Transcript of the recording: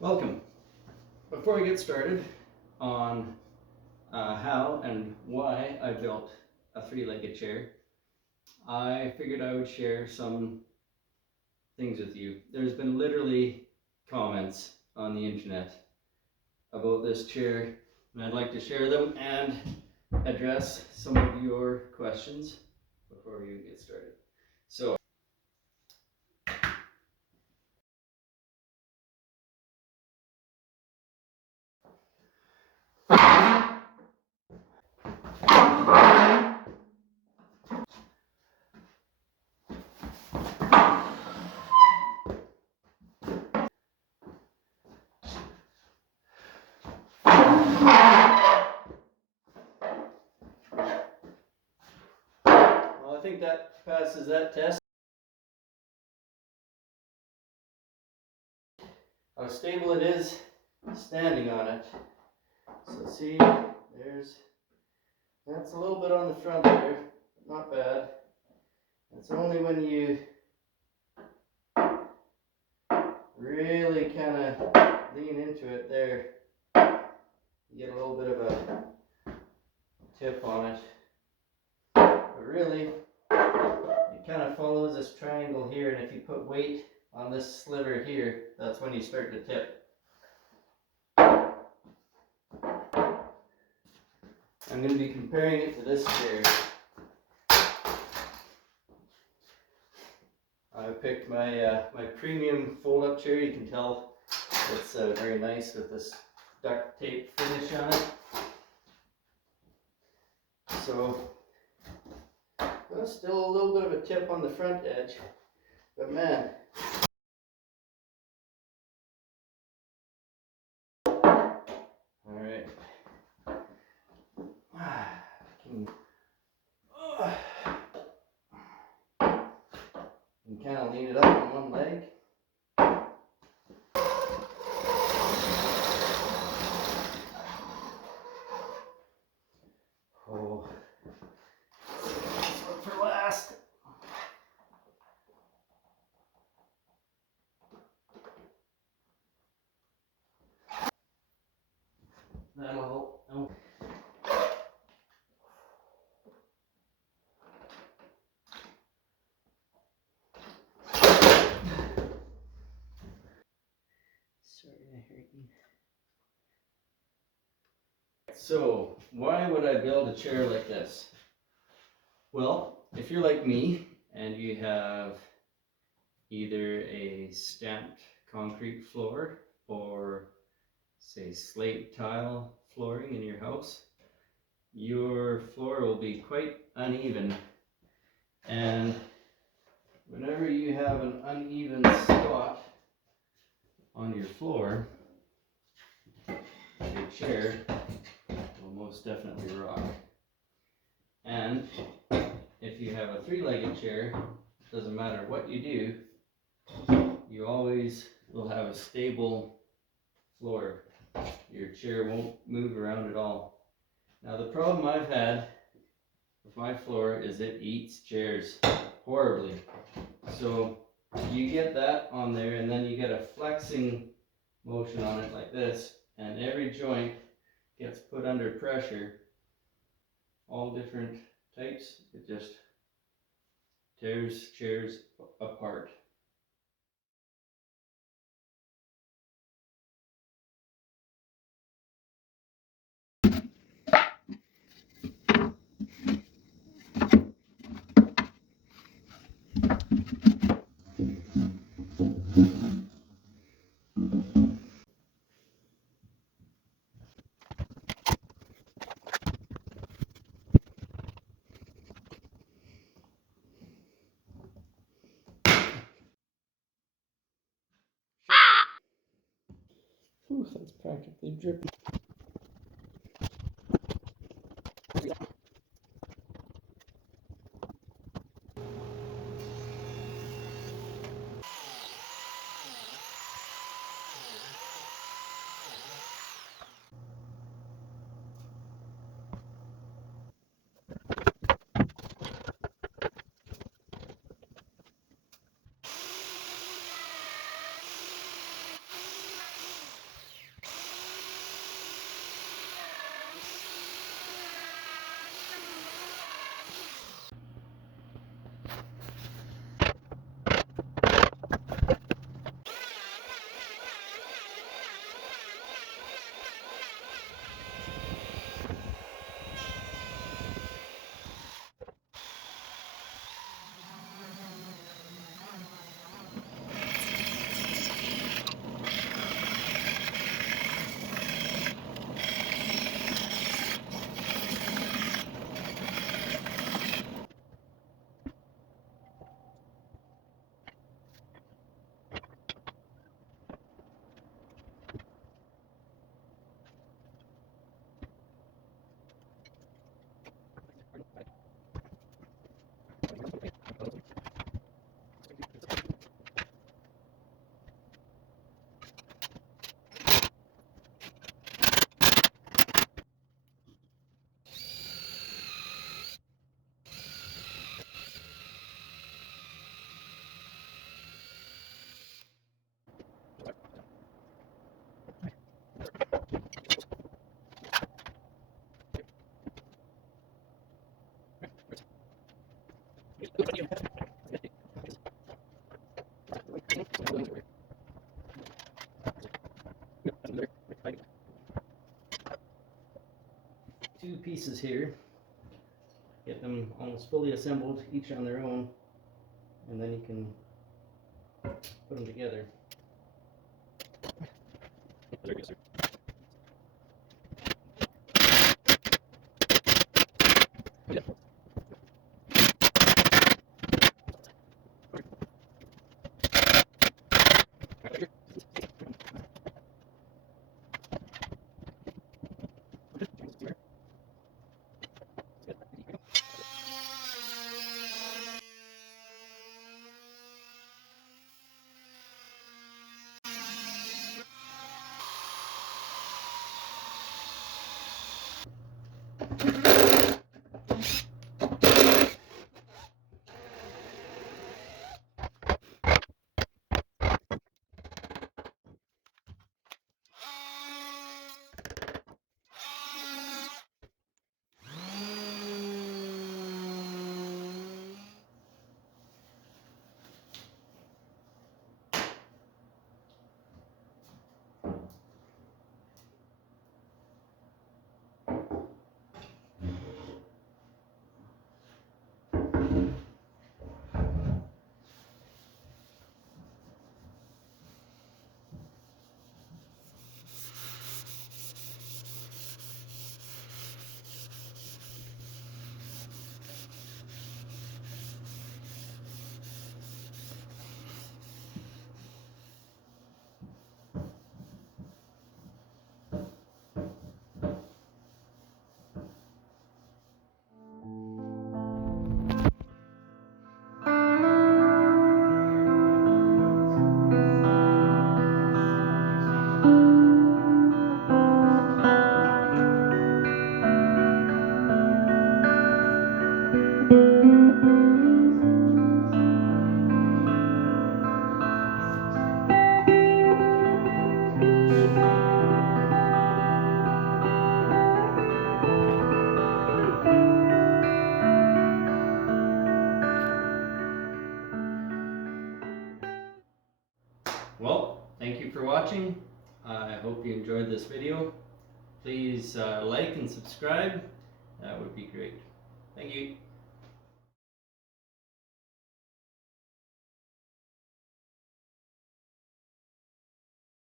Welcome. Before we get started on how and why I built a three-legged chair, I figured I would share some things with you. There's been literally comments on the internet about this chair, and I'd like to share them and address some of your questions before we get started. So, well, I think that passes that test. How stable it is standing on it. So see, that's a little bit on the front there, but not bad. It's only when you really kind of lean into it there, you get a little bit of a tip on it. But really, it kind of follows this triangle here, and if you put weight on this sliver here, that's when you start to tip. I'm going to be comparing it to this chair. I picked my my premium fold-up chair. You can tell it's very nice with this duct tape finish on it. So still a little bit of a tip on the front edge, but man. All right. You can kind of lean it up on one leg. Oh, this one for last. That'll help. Oh. Sorry, I hurt you. So, why would I build a chair like this? Well, if you're like me and you have either a stamped concrete floor or, say, slate tile flooring in your house, your floor will be quite uneven, and whenever you have an uneven spot on your floor, your chair will most definitely rock. And if you have a three-legged chair, it doesn't matter what you do, you always will have a stable floor. Your chair won't move around at all. Now the problem I've had with my floor is it eats chairs horribly. So you get that on there, and then you get a flexing motion on it like this, and every joint gets put under pressure, all different types. It just tears chairs apart. Ooh, that's practically dripping. two pieces here. Get them almost fully assembled, each on their own, and then you can put them together. Very good, sir. Yeah. Well, thank you for watching. I hope you enjoyed this video. Please like and subscribe. That would be great. Thank you.